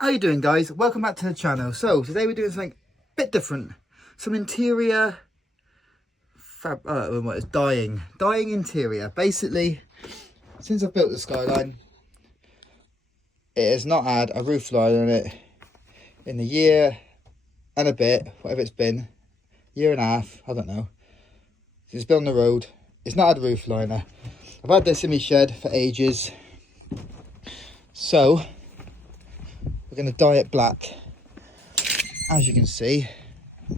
How you doing, guys? Welcome back to the channel. So today we're doing something a bit different. Some interior what is dyeing interior. Basically, since I've built the Skyline, it has not had a roof liner on it in a year and a bit, whatever it's been, year and a half, I don't know. It's been on the road. It's not had a roof liner. I've had this in my shed for ages. So we're going to dye it black. As you can see,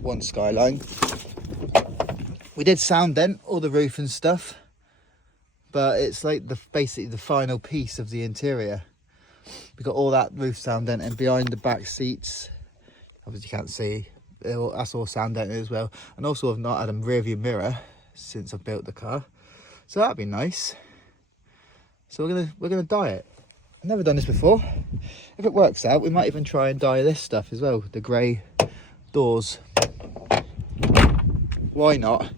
one Skyline. We did sound dent all the roof and stuff, but it's like basically the final piece of the interior. We got all that roof sound dent, and behind the back seats, obviously you can't see, that's all sound dented as well. And also I've not had a rear view mirror since I built the car, so that'd be nice. So we're gonna dye it. I've never done this before. If it works out, we might even try and dye this stuff as well, the grey doors. Why not?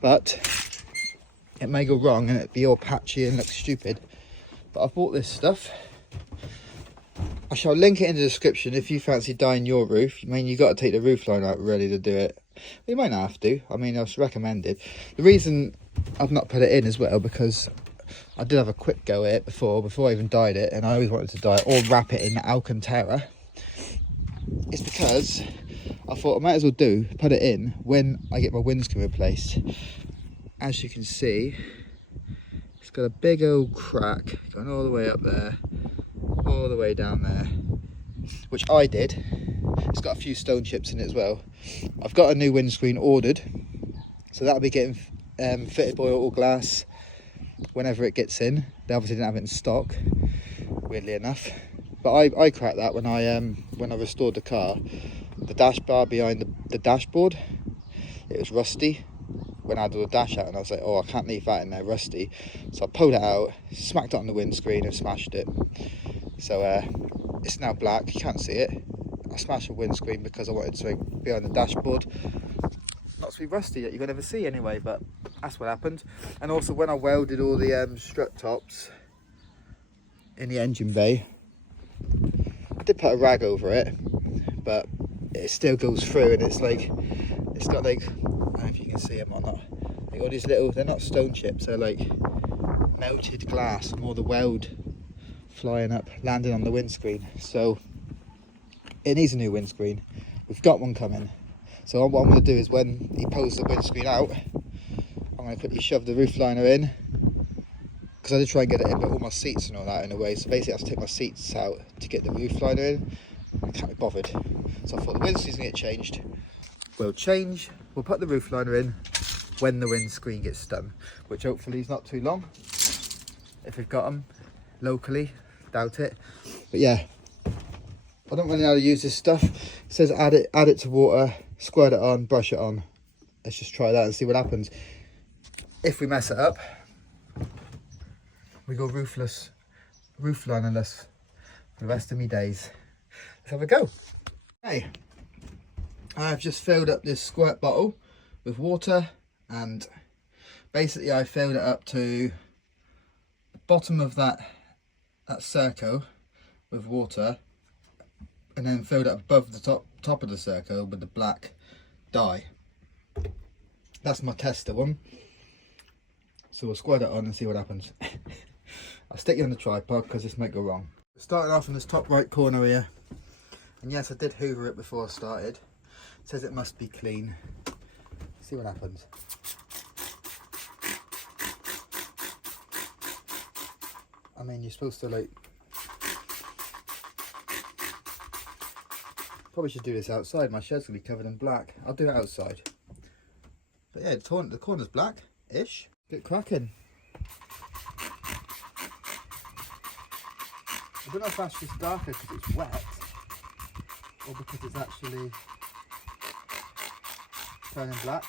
But it may go wrong and it'd be all patchy and look stupid. But I've bought this stuff. I shall link it in the description if you fancy dyeing your roof. I mean, you've got to take the roof line out really to do it. But you might not have to. I mean, it's recommended. The reason I've not put it in as well, because I did have a quick go at it before I even dyed it, and I always wanted to dye it or wrap it in Alcantara. It's because I thought I might as well put it in when I get my windscreen replaced. As you can see, it's got a big old crack going all the way up there, all the way down there, which I did. It's got a few stone chips in it as well. I've got a new windscreen ordered, so that'll be getting fitted by Auto Glass whenever it gets in. They obviously didn't have it in stock, weirdly enough, but I cracked that when I restored the car. The dash bar behind the dashboard, it was rusty when I had the dash out, and I was like, oh, I can't leave that in there rusty. So I pulled it out, smacked it on the windscreen and smashed it. So it's now black, you can't see it. I smashed the windscreen because I wanted something behind the dashboard not to be rusty that you can never see anyway, but that's what happened. And also when I welded all the strut tops in the engine bay, I did put a rag over it, but it still goes through, and it's got like, I don't know if you can see them or not, like all these little, they're not stone chips, they're like melted glass from all the weld flying up, landing on the windscreen. So it needs a new windscreen. We've got one coming. So what I'm going to do is, when he pulls the windscreen out, I'm going to quickly shove the roof liner in, because I did try and get it in, but all my seats and all that in a way. So basically I have to take my seats out to get the roof liner in. I can't be bothered. So I thought the windscreen's going to get changed. We'll put the roof liner in when the windscreen gets done, which hopefully is not too long. If we've got them locally, doubt it. But yeah, I don't really know how to use this stuff. It says add it to water, squirt it on, brush it on. Let's just try that and see what happens. If we mess it up, we go roof linerless for the rest of me days. Let's have a go. Okay, I've just filled up this squirt bottle with water, and basically I filled it up to the bottom of that circle with water, and then filled it above the top of the circle with the black dye. That's my tester one. So we'll squirt it on and see what happens. I'll stick you on the tripod because this might go wrong. Starting off in this top right corner here, and yes, I did hoover it before I started. It says it must be clean. See what happens. I mean, you're supposed to like, probably should do this outside. My shed's gonna be covered in black. I'll do it outside. But yeah, the corner's black-ish. Get cracking. I don't know if that's just darker because it's wet, or because it's actually turning black.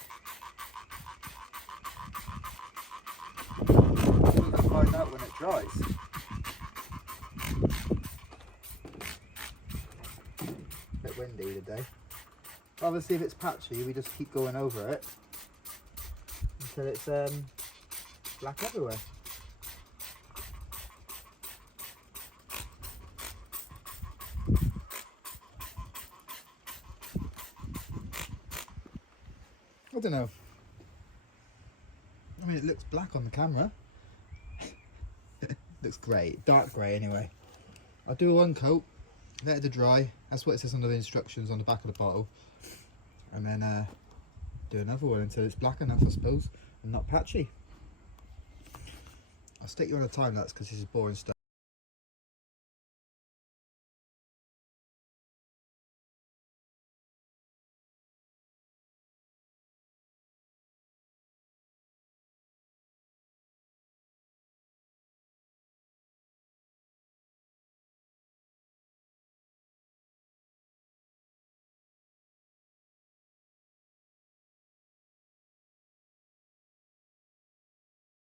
We'll find out when it dries. Bit windy today. Obviously, if it's patchy, we just keep going over it until it's black everywhere. I don't know. I mean, it looks black on the camera. Looks grey, dark grey anyway. I'll do one coat, let it to dry. That's what it says under the instructions on the back of the bottle. And then do another one until it's black enough, I suppose, and not patchy. I'll stick you on a time lapse because this is boring stuff.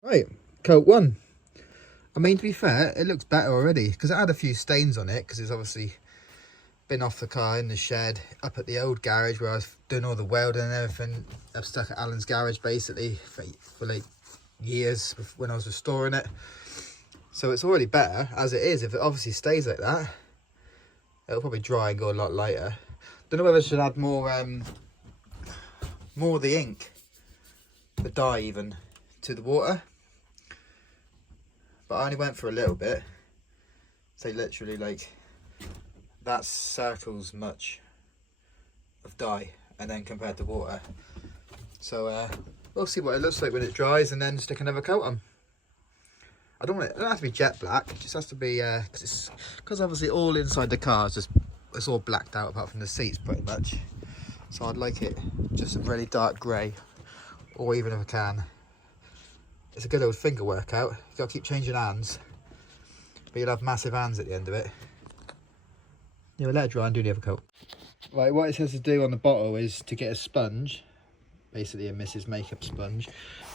Right, coat one. I mean, to be fair, it looks better already because it had a few stains on it because it's obviously been off the car in the shed up at the old garage where I was doing all the welding and everything. I've stuck at Alan's garage basically for like years when I was restoring it. So it's already better as it is. If it obviously stays like that, it'll probably dry and go a lot lighter. Don't know whether I should add more of the ink, the dye even, to the water. But I only went for a little bit. So literally like that circles much of dye and then compared to water. So we'll see what it looks like when it dries and then stick another coat on. I don't want it, it doesn't have to be jet black, it just has to be because obviously all inside the car is just, it's all blacked out apart from the seats pretty much. So I'd like it just a really dark grey, or even if I can. It's a good old finger workout. You've got to keep changing hands, but you'll have massive hands at the end of it. Yeah, we'll let it dry and do the other coat. Right, what it says to do on the bottle is to get a sponge, basically a Mrs. Makeup sponge,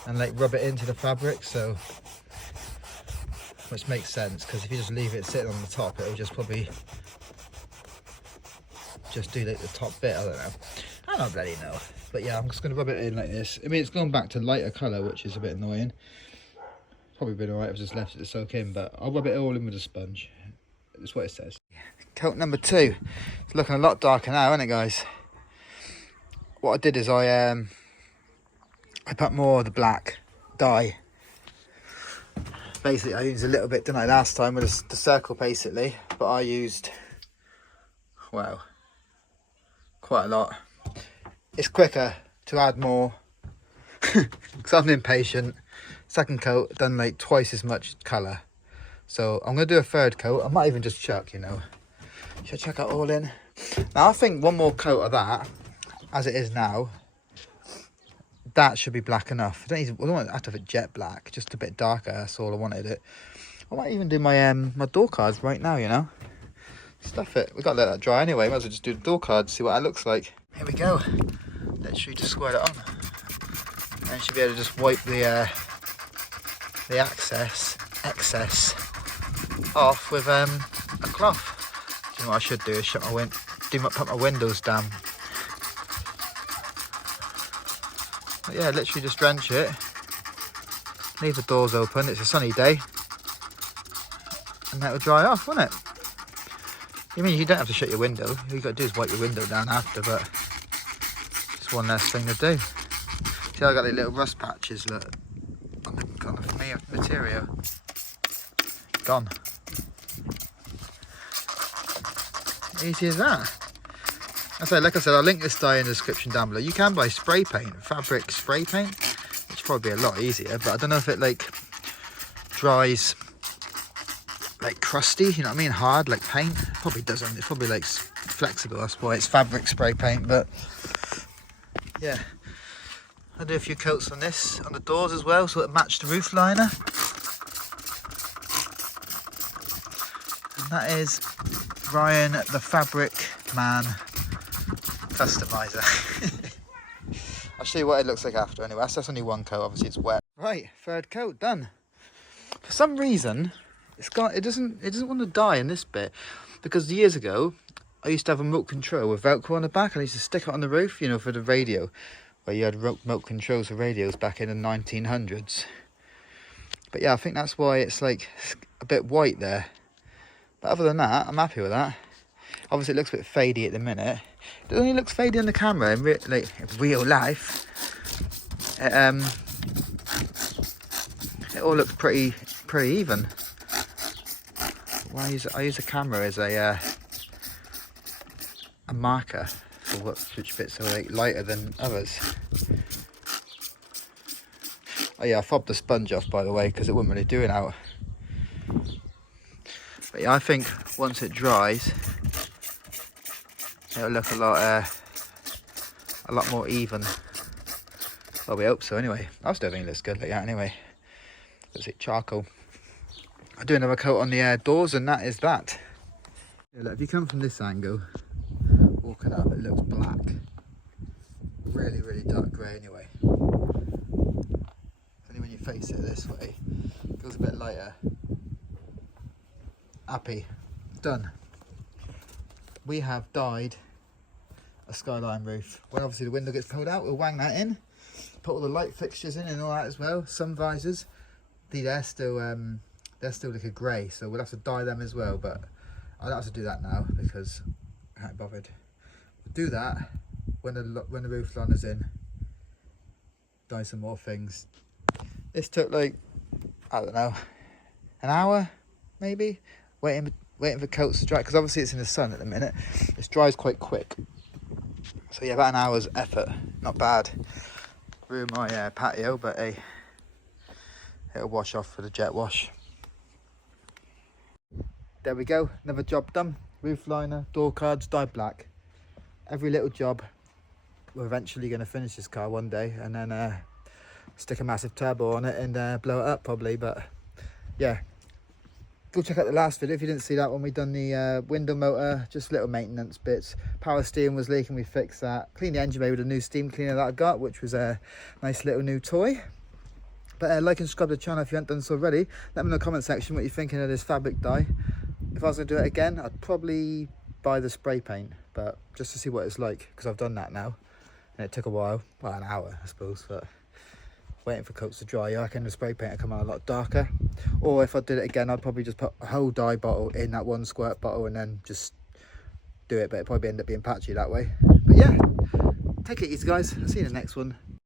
and like rub it into the fabric. So, which makes sense because if you just leave it sitting on the top, it'll just probably just do like the top bit. I don't know. I don't bloody know. But yeah, I'm just going to rub it in like this. I mean, it's gone back to lighter colour, which is a bit annoying. Probably been alright if I just left it to soak in, but I'll rub it all in with a sponge. That's what it says. Coat number 2. It's looking a lot darker now, isn't it, guys? What I did is I put more of the black dye. Basically, I used a little bit, didn't I, last time with the circle, basically. But I used, well, quite a lot. It's quicker to add more because I'm impatient. Second coat, done like twice as much colour. So I'm going to do a third coat. I might even just chuck, you know. Should I chuck it all in? Now I think one more coat of that, as it is now, that should be black enough. I don't want it to have it jet black, just a bit darker. That's all I wanted it. I might even do my my door cards right now, you know. Stuff it. We've got to let that dry anyway. Might as well just do the door cards, see what that looks like. Here we go. Literally just squirt it on. And should be able to just wipe the excess off with a cloth. Do you know what I should do? Is put my windows down. But yeah, literally just drench it. Leave the doors open. It's a sunny day, and that will dry off, won't it? I mean, you don't have to shut your window. All you got to do is wipe your window down after, but it's one less thing to do. See, I got these little rust patches, look, on the material. Gone. Easy as that. Like I said, I'll link this dye in the description down below. You can buy spray paint, fabric spray paint, which probably be a lot easier, but I don't know if it like dries like crusty, you know what I mean, hard like paint. Probably doesn't. It's probably like flexible, that's why it's fabric spray paint. But yeah, I'll do a few coats on this on the doors as well, so it matched the roof liner. And that is Ryan the Fabric Man Customizer. I'll show you what it looks like after anyway. That's only one coat, obviously it's wet. Right, third coat done. For some reason it doesn't want to dye in this bit, because years ago I used to have a remote control with Velcro on the back, and I used to stick it on the roof, you know, for the radio, where you had remote controls for radios back in the 1900s. But yeah, I think that's why it's like a bit white there. But other than that, I'm happy with that. Obviously it looks a bit fadey at the minute. It only looks fadey on the camera in real life. it all looks pretty even. Well, I use the camera as a marker for which bits are like lighter than others. Oh yeah, I fobbed the sponge off, by the way, because it wouldn't really do it out. But yeah, I think once it dries, it'll look a lot more even. Well, we hope so anyway. I still think it looks good like that anyway. Let's see, charcoal. I do another coat on the doors and that is that. Yeah, look, if you come from this angle, walking up, it looks black. Really, really dark grey anyway. Only when you face it this way, it feels a bit lighter. Happy. Done. We have dyed a skyline roof. When obviously the window gets pulled out, we'll wang that in. Put all the light fixtures in and all that as well. Sun visors. They're still like a grey, so we'll have to dye them as well, but I'll have to do that now because I can't be bothered. We'll do that when the roof liner's in. Dye some more things. This took like, I don't know, an hour maybe, waiting for coats to dry, because obviously it's in the sun at the minute. It dries quite quick, so yeah, about an hour's effort. Not bad. Ruined my patio, but hey, it'll wash off for the jet wash. There we go, another job done. Roof liner, door cards, dyed black. Every little job. We're eventually going to finish this car one day and then stick a massive turbo on it and blow it up probably. But yeah, go check out the last video if you didn't see that one. We done the window motor, just little maintenance bits. Power steering was leaking, we fixed that. Cleaned the engine bay with a new steam cleaner that I got, which was a nice little new toy. But like and subscribe to the channel if you haven't done so already. Let me know in the comment section what you're thinking of this fabric dye. If I was going to do it again, I'd probably buy the spray paint, but just to see what it's like, because I've done that now. And it took a while, well, an hour I suppose, but waiting for coats to dry. I reckon the spray paint will come out a lot darker. Or if I did it again, I'd probably just put a whole dye bottle in that one squirt bottle and then just do it, but it'd probably end up being patchy that way. But yeah, take it easy guys, I'll see you in the next one.